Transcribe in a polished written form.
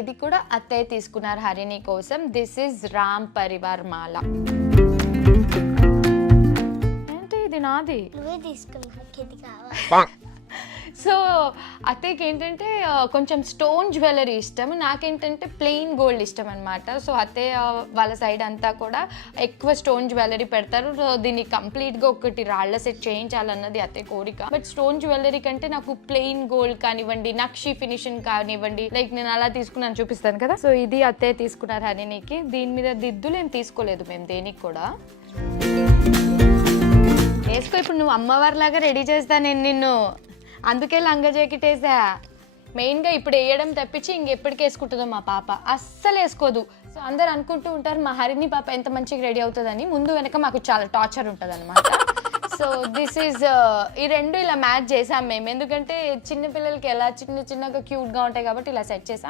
ఇది కూడా అత్తయ్య తీసుకున్నారు హరిణి కోసం. దిస్ ఇస్ రామ్ పరివార్ మాల. ఏంటి ఇది నాది? నువ్వే తీసుకున్నా. సో అత్తయ్యకి ఏంటంటే కొంచెం స్టోన్ జ్యువెలరీ ఇష్టం, నాకేంటంటే ప్లెయిన్ గోల్డ్ ఇష్టం అనమాట. సో అత్తయ్య వాళ్ళ సైడ్ అంతా కూడా ఎక్కువ స్టోన్ జ్యువెలరీ పెడతారు. సో దీన్ని కంప్లీట్గా ఒకటి రాళ్ల సెట్ చేయించాలన్నది అత్తయ్య కోరిక. బట్ స్టోన్ జ్యువెలరీ కంటే నాకు ప్లెయిన్ గోల్డ్ కానివ్వండి, నక్షి ఫినిషింగ్ కానివ్వండి, లైక్ నేను అలా తీసుకున్నాను చూపిస్తాను కదా. సో ఇది అత్తయ్య తీసుకున్నారు హరిణికి. దీని మీద దిద్దులు ఏం తీసుకోలేదు మేము దేనికి కూడా. వేసుకో, ఇప్పుడు నువ్వు అమ్మవారిలాగా రెడీ చేస్తా నేను నిన్ను, అందుకే లంగా జాకెట్ వేసా. మెయిన్గా ఇప్పుడు వేయడం తప్పించి ఇంకెప్పటికి వేసుకుంటుందో మా పాప, అస్సలు వేసుకోదు. సో అందరు అనుకుంటూ ఉంటారు మా హరిణి పాప ఎంత మంచిగా రెడీ అవుతుందని. ముందు వెనక మాకు చాలా టార్చర్ ఉంటుంది అనమాట. సో దిస్ ఈజ్ ఈ రెండు ఇలా మ్యాచ్ చేసాం మేము, ఎందుకంటే చిన్న పిల్లలకి ఎలా చిన్నగా క్యూట్గా ఉంటాయి కాబట్టి ఇలా సెట్ చేసాం.